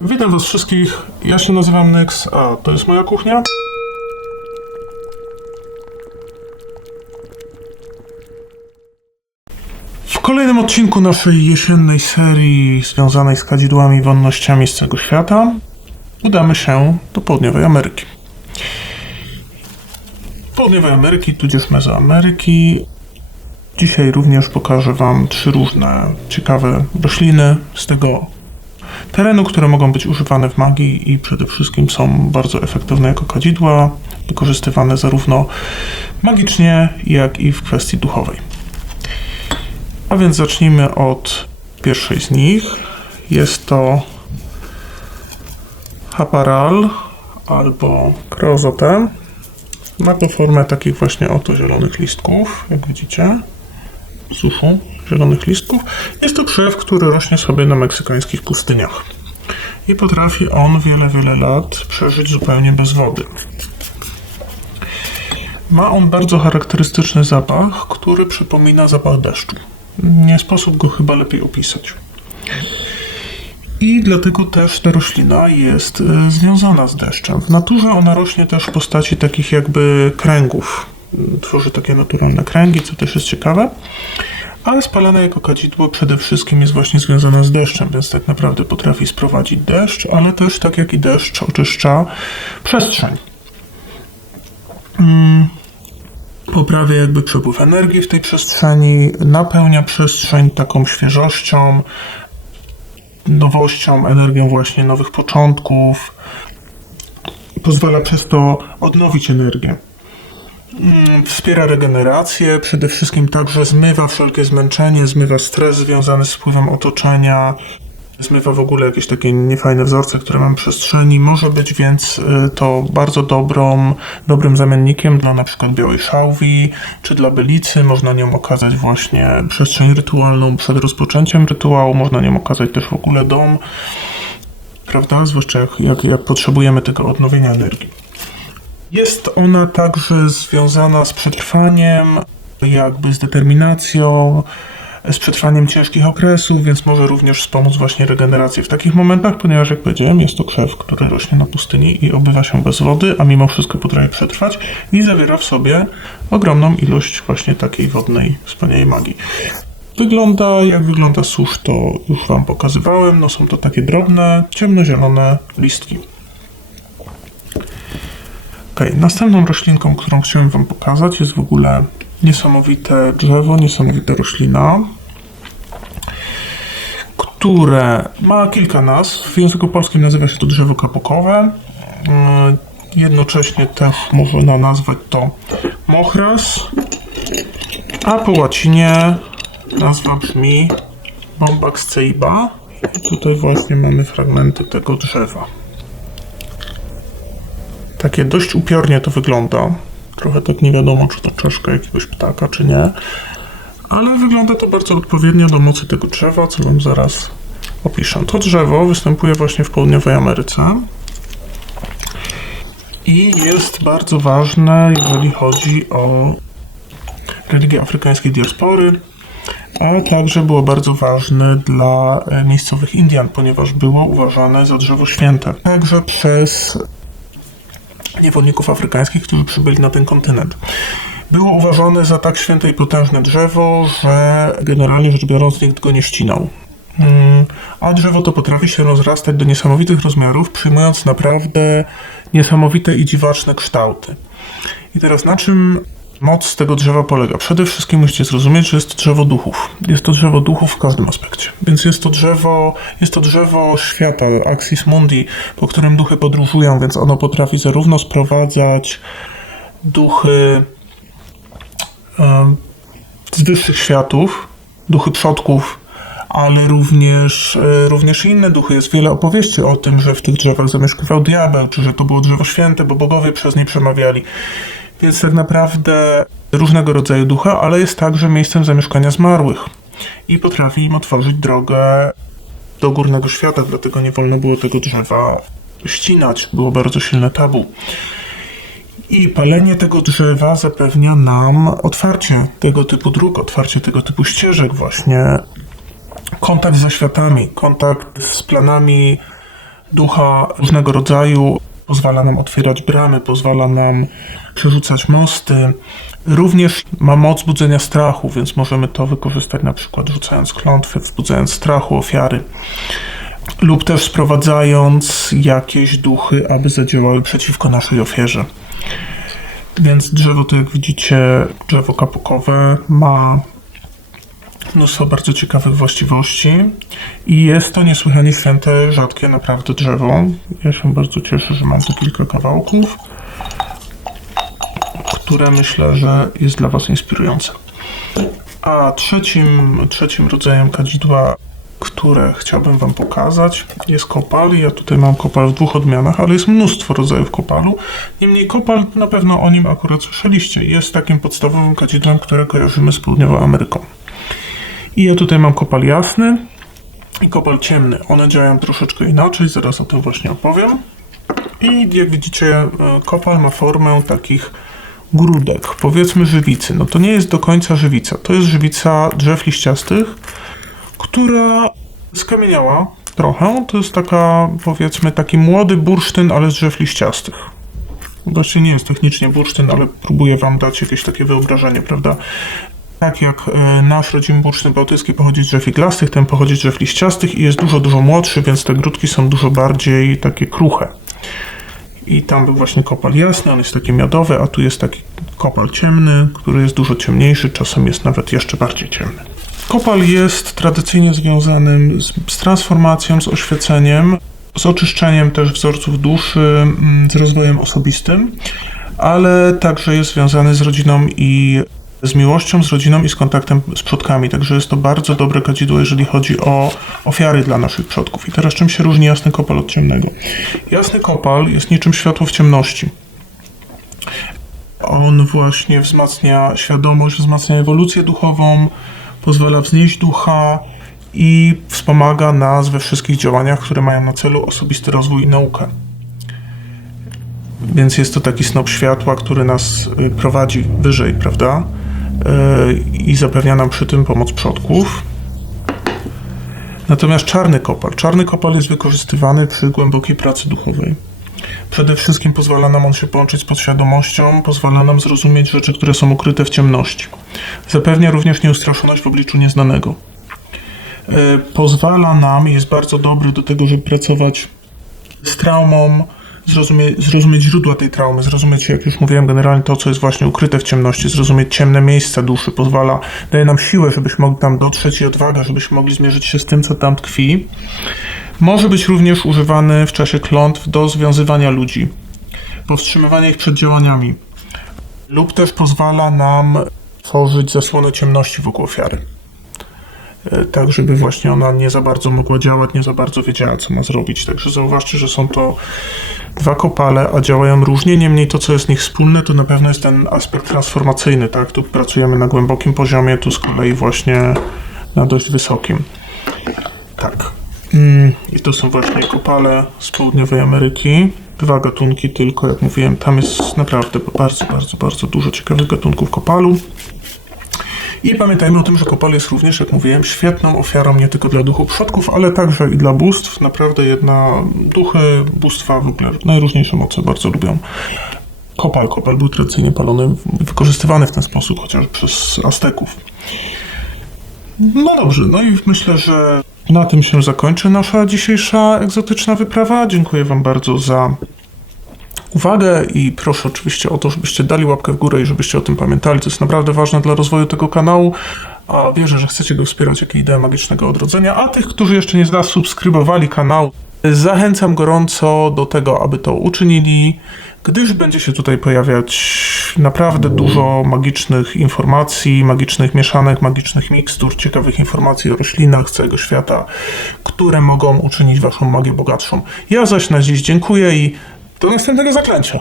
Witam Was wszystkich. Ja się nazywam Nyx, a to jest moja kuchnia. W kolejnym odcinku naszej jesiennej serii związanej z kadzidłami i wonnościami z całego świata udamy się do Południowej Ameryki. Południowej Ameryki, tudzież Mezoameryki. Dzisiaj również pokażę Wam trzy różne ciekawe rośliny z tego terenu, które mogą być używane w magii i przede wszystkim są bardzo efektywne jako kadzidła, wykorzystywane zarówno magicznie, jak i w kwestii duchowej. A więc zacznijmy od pierwszej z nich. Jest to Haparal albo Kreozotem. Ma to formę takich właśnie oto zielonych listków, jak widzicie. Suszu zielonych listków. Jest to krzew, który rośnie sobie na meksykańskich pustyniach. I potrafi on wiele, wiele lat przeżyć zupełnie bez wody. Ma on bardzo charakterystyczny zapach, który przypomina zapach deszczu. Nie sposób go chyba lepiej opisać. I dlatego też ta roślina jest e, związana z deszczem. W naturze ona rośnie też w postaci takich jakby kręgów. Tworzy takie naturalne kręgi, co też jest ciekawe. Ale spalane jako kadzidło przede wszystkim jest właśnie związana z deszczem, więc tak naprawdę potrafi sprowadzić deszcz, ale też tak jak i deszcz oczyszcza przestrzeń. Mm, Poprawia jakby przepływ energii w tej przestrzeni, napełnia przestrzeń taką świeżością, nowością, energią właśnie nowych początków. Pozwala przez to odnowić energię. Mm, Wspiera regenerację, przede wszystkim także zmywa wszelkie zmęczenie, zmywa stres związany z wpływem otoczenia, zmywa w ogóle jakieś takie niefajne wzorce, które mamy w przestrzeni. Może być więc y, to bardzo dobrą, dobrym zamiennikiem dla na przykład białej szałwi, czy dla bylicy. Można nią okazać właśnie przestrzeń rytualną przed rozpoczęciem rytuału, można nią okazać też w ogóle dom, prawda? Zwłaszcza jak, jak, jak potrzebujemy tego odnowienia energii. Jest ona także związana z przetrwaniem, jakby z determinacją, z przetrwaniem ciężkich okresów, więc może również wspomóc właśnie regenerację w takich momentach, ponieważ jak powiedziałem, jest to krzew, który rośnie na pustyni i obywa się bez wody, a mimo wszystko potrafi przetrwać i zawiera w sobie ogromną ilość właśnie takiej wodnej, wspaniałej magii. Wygląda jak wygląda susz, to już Wam pokazywałem. No są to takie drobne, ciemnozielone listki. Następną roślinką, którą chciałem Wam pokazać, jest w ogóle niesamowite drzewo, niesamowita roślina, które ma kilka nazw. W języku polskim nazywa się to drzewo kapukowe. Yy, Jednocześnie też można nazwać to mochras, a po łacinie nazwa brzmi bombax ceiba. I tutaj właśnie mamy fragmenty tego drzewa. Takie dość upiornie to wygląda. Trochę tak nie wiadomo, czy to czaszka jakiegoś ptaka, czy nie. Ale wygląda to bardzo odpowiednio do mocy tego drzewa, co wam zaraz opiszę. To drzewo występuje właśnie w południowej Ameryce. I jest bardzo ważne, jeżeli chodzi o religię afrykańskiej diaspory, a także było bardzo ważne dla e, miejscowych Indian, ponieważ było uważane za drzewo święte. Także przez niewolników afrykańskich, którzy przybyli na ten kontynent. Było uważane za tak święte i potężne drzewo, że generalnie rzecz biorąc nikt go nie ścinał. Mm, A drzewo to potrafi się rozrastać do niesamowitych rozmiarów, przyjmując naprawdę niesamowite i dziwaczne kształty. I teraz na czym moc tego drzewa polega? Przede wszystkim musicie zrozumieć, że jest to drzewo duchów. Jest to drzewo duchów w każdym aspekcie. Więc jest to drzewo, jest to drzewo świata, Axis Mundi, po którym duchy podróżują, więc ono potrafi zarówno sprowadzać duchy z wyższych światów, duchy przodków, ale również, e, również inne duchy. Jest wiele opowieści o tym, że w tych drzewach zamieszkiwał diabeł, czy że to było drzewo święte, bo bogowie przez nie przemawiali. Więc tak naprawdę różnego rodzaju duchy, ale jest także miejscem zamieszkania zmarłych i potrafi im otworzyć drogę do górnego świata, dlatego nie wolno było tego drzewa ścinać. Było bardzo silne tabu. I palenie tego drzewa zapewnia nam otwarcie tego typu dróg, otwarcie tego typu ścieżek, właśnie kontakt ze światami, kontakt z planami ducha różnego rodzaju, pozwala nam otwierać bramy, pozwala nam przerzucać mosty. Również ma moc budzenia strachu, więc możemy to wykorzystać na przykład rzucając klątwy, wzbudzając strachu ofiary lub też sprowadzając jakieś duchy, aby zadziałały przeciwko naszej ofierze. Więc drzewo, to jak widzicie, drzewo kapukowe ma mnóstwo bardzo ciekawych właściwości i jest to niesłychanie święte, rzadkie naprawdę drzewo. Ja się bardzo cieszę, że mam tu kilka kawałków, które myślę, że jest dla Was inspirujące. A trzecim, trzecim rodzajem kadzidła, które chciałbym Wam pokazać, jest kopal. Ja tutaj mam kopal w dwóch odmianach, ale jest mnóstwo rodzajów kopalu. Niemniej kopal, na pewno o nim akurat słyszeliście, jest takim podstawowym kadzidłem, które kojarzymy z Południową Ameryką. I ja tutaj mam kopal jasny i kopal ciemny. One działają troszeczkę inaczej, zaraz o tym właśnie opowiem. I jak widzicie, e, kopal ma formę takich grudek, powiedzmy żywicy. No to nie jest do końca żywica, to jest żywica drzew liściastych, która skamieniała trochę. To jest taka, powiedzmy, taki młody bursztyn, ale z drzew liściastych. Właściwie nie jest technicznie bursztyn, ale próbuję wam dać jakieś takie wyobrażenie, prawda? Tak jak e, nasz rodzimy bursztyn bałtycki pochodzi z drzew iglastych, ten pochodzi z drzew liściastych i jest dużo, dużo młodszy, więc te grudki są dużo bardziej takie kruche. I tam był właśnie kopal jasny, on jest taki miodowy, a tu jest taki kopal ciemny, który jest dużo ciemniejszy, czasem jest nawet jeszcze bardziej ciemny. Kopal jest tradycyjnie związanym z, z transformacją, z oświeceniem, z oczyszczeniem też wzorców duszy, mm, z rozwojem osobistym, ale także jest związany z rodziną i z miłością, z rodziną i z kontaktem z przodkami. Także jest to bardzo dobre kadzidło, jeżeli chodzi o ofiary dla naszych przodków. I teraz czym się różni jasny kopal od ciemnego? Jasny kopal jest niczym światło w ciemności. On właśnie wzmacnia świadomość, wzmacnia ewolucję duchową, pozwala wznieść ducha i wspomaga nas we wszystkich działaniach, które mają na celu osobisty rozwój i naukę. Więc jest to taki snop światła, który nas y, prowadzi wyżej, prawda? I zapewnia nam przy tym pomoc przodków. Natomiast czarny kopal. Czarny kopal jest wykorzystywany przy głębokiej pracy duchowej. Przede wszystkim pozwala nam on się połączyć z podświadomością, pozwala nam zrozumieć rzeczy, które są ukryte w ciemności. Zapewnia również nieustraszoność w obliczu nieznanego. E, Pozwala nam, jest bardzo dobry do tego, żeby pracować z traumą, zrozumie, zrozumieć źródła tej traumy, zrozumieć, jak już mówiłem, generalnie to, co jest właśnie ukryte w ciemności, zrozumieć ciemne miejsca duszy, pozwala, daje nam siłę, żebyśmy mogli tam dotrzeć i odwagę, żebyśmy mogli zmierzyć się z tym, co tam tkwi. Może być również używany w czasie klątw do związywania ludzi, powstrzymywania ich przed działaniami, lub też pozwala nam tworzyć zasłonę ciemności wokół ofiary. E, Tak, żeby właśnie ona nie za bardzo mogła działać, nie za bardzo wiedziała, co ma zrobić. Także zauważcie, że są to dwa kopale, a działają różnie. Niemniej to, co jest w nich wspólne, to na pewno jest ten aspekt transformacyjny. Tak? Tu pracujemy na głębokim poziomie, tu z kolei właśnie na dość wysokim. Tak. Mm, I to są właśnie kopale z południowej Ameryki. Dwa gatunki tylko, jak mówiłem, tam jest naprawdę bardzo, bardzo, bardzo dużo ciekawych gatunków kopalu. I pamiętajmy o tym, że kopal jest również, jak mówiłem, świetną ofiarą nie tylko dla duchów przodków, ale także i dla bóstw. Naprawdę jedna, duchy, bóstwa w ogóle najróżniejsze moce bardzo lubią. Kopal, kopal był tradycyjnie palony, wykorzystywany w ten sposób, chociaż przez Azteków. No dobrze, no i myślę, że na tym się zakończy nasza dzisiejsza egzotyczna wyprawa. Dziękuję Wam bardzo za uwagę i proszę oczywiście o to, żebyście dali łapkę w górę i żebyście o tym pamiętali. To jest naprawdę ważne dla rozwoju tego kanału. A wierzę, że chcecie go wspierać jak ideę magicznego odrodzenia. A tych, którzy jeszcze nie zasubskrybowali kanału, zachęcam gorąco do tego, aby to uczynili, gdyż będzie się tutaj pojawiać naprawdę dużo magicznych informacji, magicznych mieszanek, magicznych mikstur, ciekawych informacji o roślinach całego świata, które mogą uczynić waszą magię bogatszą. Ja zaś na dziś dziękuję i do następnego zaklęcia.